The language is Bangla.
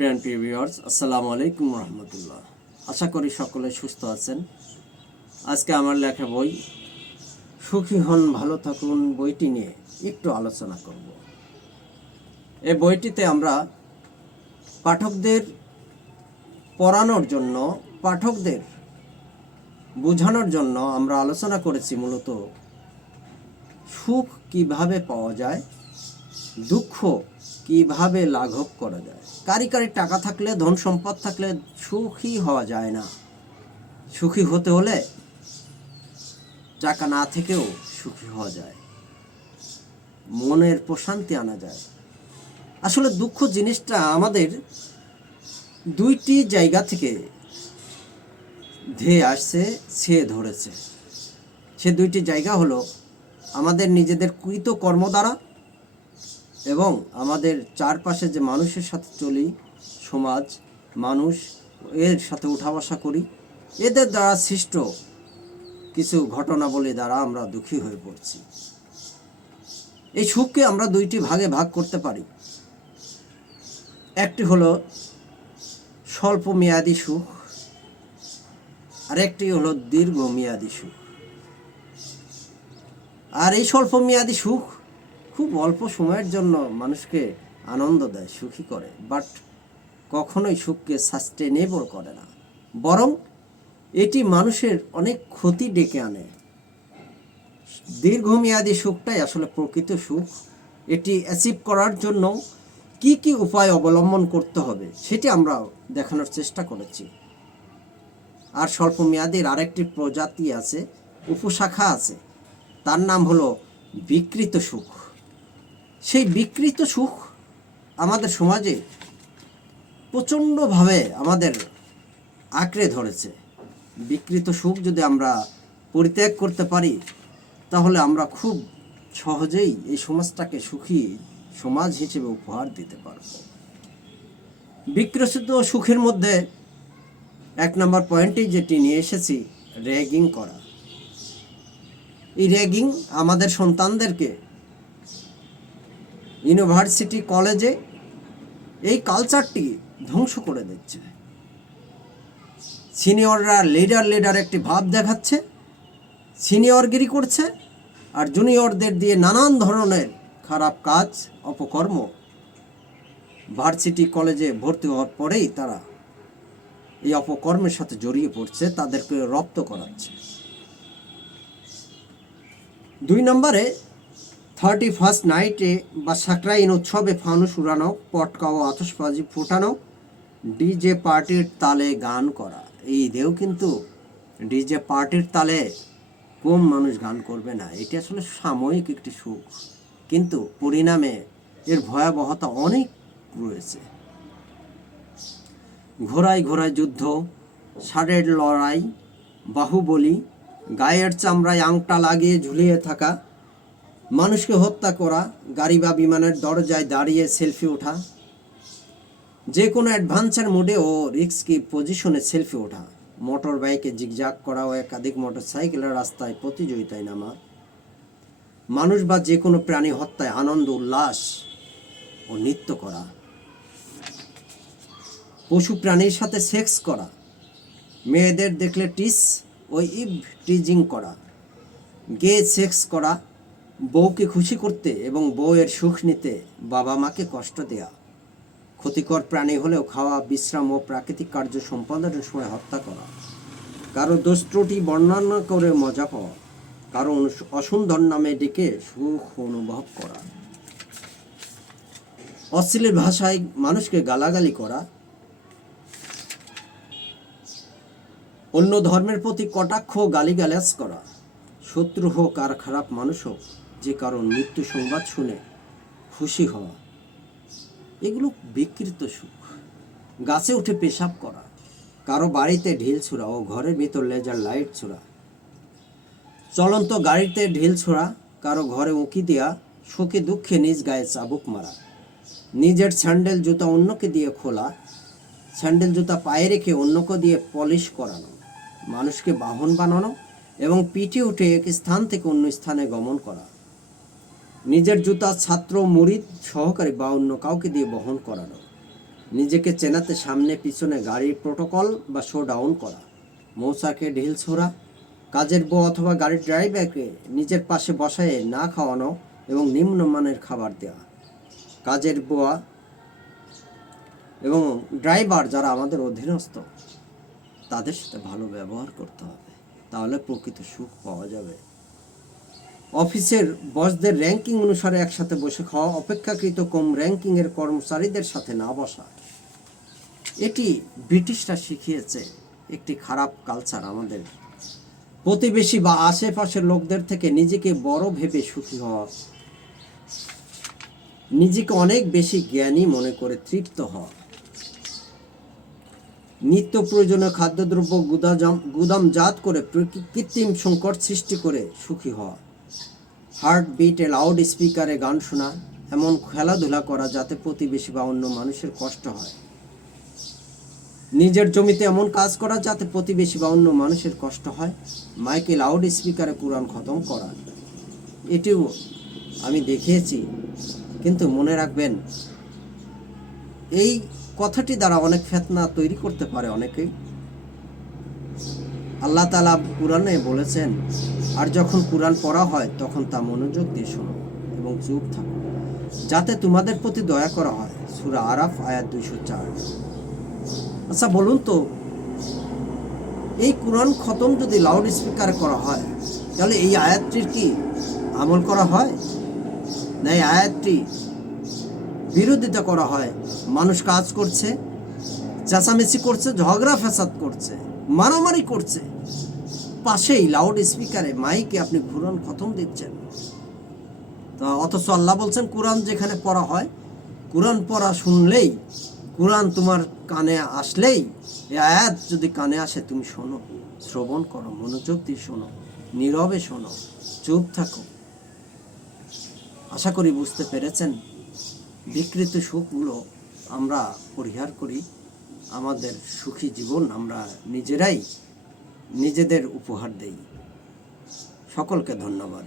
প্রিয় ভিউয়ার্স, আসসালামু আলাইকুম রহমতুল্লাহ। আশা করি সকলে সুস্থ আছেন। আজকে আমার লেখা বই সুখী হন ভালো থাকুন বইটি নিয়ে একটু আলোচনা করব। এই বইটিতে আমরা পাঠকদের পড়ানোর জন্য, পাঠকদের বোঝানোর জন্য আমরা আলোচনা করেছি মূলত সুখ কিভাবে পাওয়া যায়, দুঃখ কিভাবে লাঘব করা যায়। কারি টাকা থাকলে, ধন সম্পদ থাকলে সুখী হওয়া যায় না। সুখী হতে হলে টাকা না থেকেও সুখী হওয়া যায়, মনের প্রশান্তি আনা যায়। আসলে দুঃখ জিনিসটা আমাদের দুইটি জায়গা থেকে ধেয়ে আসছে, ছেয়ে ধরেছে। সে দুইটি জায়গা হলো আমাদের নিজেদের কৃত কর্ম দ্বারা এবং আমাদের চারপাশে যে মানুষের সাথে চলি, সমাজ, মানুষ, এর সাথে উঠা বসা করি, এদের দ্বারা সৃষ্ট কিছু ঘটনাবলী দ্বারা আমরা দুঃখী হয়ে পড়ছি। এই সুখকে আমরা দুইটি ভাগে ভাগ করতে পারি। একটি হলো স্বল্প মেয়াদী সুখ, আর একটি হলো দীর্ঘমেয়াদী সুখ। আর এই স্বল্প মেয়াদী সুখ খুব অল্প সময়ের জন্য মানুষকে আনন্দ দেয়, সুখী করে, বাট কখনোই সুখকে সাস্টেনেবল করে না, বরং এটি মানুষের অনেক ক্ষতি ডেকে আনে। দীর্ঘমেয়াদী সুখটাই আসলে প্রকৃত সুখ। এটি অ্যাচিভ করার জন্য কি কি উপায় অবলম্বন করতে হবে সেটি আমরা দেখানোর চেষ্টা করেছি। আর স্বল্প মেয়াদীর আরেকটি প্রজাতি আছে, উপশাখা আছে, তার নাম হলো বিকৃত সুখ। সেই বিকৃত সুখ আমাদের সমাজে প্রচণ্ডভাবে আমাদের আঁকড়ে ধরেছে। বিকৃত সুখ যদি আমরা পরিত্যাগ করতে পারি তাহলে আমরা খুব সহজেই এই সমাজটাকে সুখী সমাজ হিসেবে উপহার দিতে পারব। বিকৃত সুখের মধ্যে এক নম্বর পয়েন্টে যেটি নিয়ে এসেছি, র্যাগিং করা। এই র্যাগিং আমাদের সন্তানদেরকে ইউনিভার্সিটি, কলেজে এই কালচারটি ধ্বংস করে দিচ্ছে। সিনিয়ররা লিডার একটি ভাব দেখাচ্ছে, সিনিয়রগিরি করছে, আর জুনিয়রদের দিয়ে নানান ধরনের খারাপ কাজ, অপকর্ম ভার্সিটি, কলেজে ভর্তি হওয়ার পরেই তারা এই অপকর্মের সাথে জড়িয়ে পড়ছে, তাদেরকে রপ্ত করাচ্ছে। 2 নম্বরে 31st নাইটে বা সাকরাইন উৎসবে ফানুস উড়ানো, পটকা ও আতশবাজি ফোটানো, ডিজে পার্টির তালে গান করা। এই ঈদেও কিন্তু ডিজে পার্টির তালে কম মানুষ গান করবে না। এটি আসলে সাময়িক একটি সুখ, কিন্তু পরিণামে এর ভয়াবহতা অনেক রয়েছে। ঘোড়ায় ঘোড়ায় যুদ্ধ, ষাঁড়ের লড়াই, বাহুবলী, গায়ের চামড়ায় আংটা লাগিয়ে ঝুলিয়ে থাকা, মানুষকে হত্যা করা, গাড়ি বা বিমানের দরজায় দাঁড়িয়ে সেলফি ওঠা, যে কোনো অ্যাডভেঞ্চার মোডে ও রিস্কি পজিশনে সেলফি ওঠা, মোটর বাইকে জিগজাগ করা ও একাধিক মোটর সাইকেলের রাস্তায় প্রতিযোগিতায় নামা, মানুষ বা যে কোনো প্রাণী হত্যায় আনন্দ উল্লাস ও নৃত্য করা, পশু প্রাণীর সাথে সেক্স করা, মেয়েদের দেখলে টিস ও ইভ টিজিং করা, গে সেক্স করা, বউকে খুশি করতে এবং বউয়ের সুখ নিতে বাবা মাকে কষ্ট দেয়া, ক্ষতিকর প্রাণী হলেও খাওয়া, বিশ্রাম ও প্রাকৃতিক কার্য সম্পাদনের সময় হত্যা করা, কারো দোষ ত্রুটি বর্ণনা করে মজা পাওয়া, কারো অসুন্দর নামে ডেকে সুখ অনুভব করা, অশ্লীল ভাষায় মানুষকে গালাগালি করা, অন্য ধর্মের প্রতি কটাক্ষ গালিগালাজ করা, শত্রু হোক আর খারাপ মানুষ হোক, যে কারণ মৃত্যু সংবাদ শুনে খুশি হওয়া, এগুলো বিকৃত সুখ। গাছে উঠে পেশাব করা, কারো বাড়িতে ঢিল ছোড়া ও ঘরের ভিতর লেজার লাইট ছোড়া, চলন্ত গাড়িতে ঢিল ছোড়া, কারো ঘরে উঁকি দেওয়া, সুখে দুঃখে নিজ গায়ে চাবুক মারা, নিজের স্যান্ডেল জুতা অন্যকে দিয়ে খোলা, স্যান্ডেল জুতা পায়ে রেখে অন্যকে দিয়ে পলিশ করানো, মানুষকে বাহন বানানো এবং পিঠে উঠে এক স্থান থেকে অন্য স্থানে গমন করা, নিজের জুতা ছাত্র, মুরিদ, সহকারী বা অন্য কাউকে দিয়ে বহন করানো, নিজেকে চেনাতে সামনে পিছনে গাড়ির প্রোটোকল বা শো ডাউন করা, মৌচাকে ঢিল ছোড়া, কাজের বউ অথবা গাড়ির ড্রাইভারকে নিজের পাশে বসায়ে না খাওয়ানো এবং নিম্নমানের খাবার দেওয়া। কাজের বুয়া এবং ড্রাইভার যারা আমাদের অধীনস্থ তাদের সাথে ভালো ব্যবহার করতে হবে, তাহলে প্রকৃত সুখ পাওয়া যাবে। অফিসের বসদের র্যাঙ্কিং অনুসারে একসাথে বসে খাওয়া, অপেক্ষাকৃত কম র্যাঙ্কিংয়ের কর্মচারীদের সাথে না বসা, এটি ব্রিটিশরা শিখিয়েছে একটি খারাপ কালচার আমাদের। প্রতিবেশী বা আশেপাশের লোকদের থেকে নিজেকে বড় ভেবে সুখী হওয়া, নিজেকে অনেক বেশি জ্ঞানী মনে করে তৃপ্ত হওয়া, নিত্য প্রয়োজনীয় খাদ্যদ্রব্য গুদামজাত করে কৃত্রিম সংকট সৃষ্টি করে সুখী হওয়া, হার্ট বিটে লাউড স্পিকারে গান শোনা, এমন খেলাধুলা করা যাতে প্রতিবেশী বা অন্য মানুষের কষ্ট হয়, নিজের জমিতে এমন কাজ করা যাতে প্রতিবেশী বা অন্য মানুষের কষ্ট হয়, মাইকে লাউড স্পিকারে কুরআন খতম করা, এটিও আমি দেখিয়েছি। কিন্তু মনে রাখবেন, এই কথাটি দ্বারা অনেক ফিতনা তৈরি করতে পারে অনেকেই। আল্লাহ তাআলা কুরআনে বলেছেন, আর যখন কুরআন পড়া হয় তখন তা মনোযোগ দিয়ে শোনো এবং চুপ থাকো, যাতে তোমাদের প্রতি দয়া করা হয়। সূরা আরাফ আয়াত 204। আচ্ছা বলুন তো, এই কুরআন খতম যদি লাউড স্পিকারে করা হয় তাহলে এই আয়াতটির কি আমল করা হয়, না এই আয়াতটি বিরোধিতা করা হয়? মানুষ কাজ করছে, চেঁচামেচি করছে, ঝগড়া ফ্যাসাদ করছে, মারামারি করছে, পাশেই লাউড স্পিকারে মাইকে আপনি কুরআন খতম দিচ্ছেন। তো অথচ আল্লাহ বলছেন কুরআন যেখানে পড়া হয়, কুরআন পড়া শুনলেই, কুরআন তোমার কানে আসলেই, এই আয়াত যদি কানে আসে তুমি শোনো, শ্রবণ করো, মনোযোগ দিয়ে শোনো, নীরবে শোনো, চুপ থাকো। আশা করি বুঝতে পেরেছেন। বিকৃত সুখগুলো আমরা পরিহার করি, আমাদের সুখী জীবন আমরা নিজেরাই নিজেদের উপহার দেই। সকলকে ধন্যবাদ।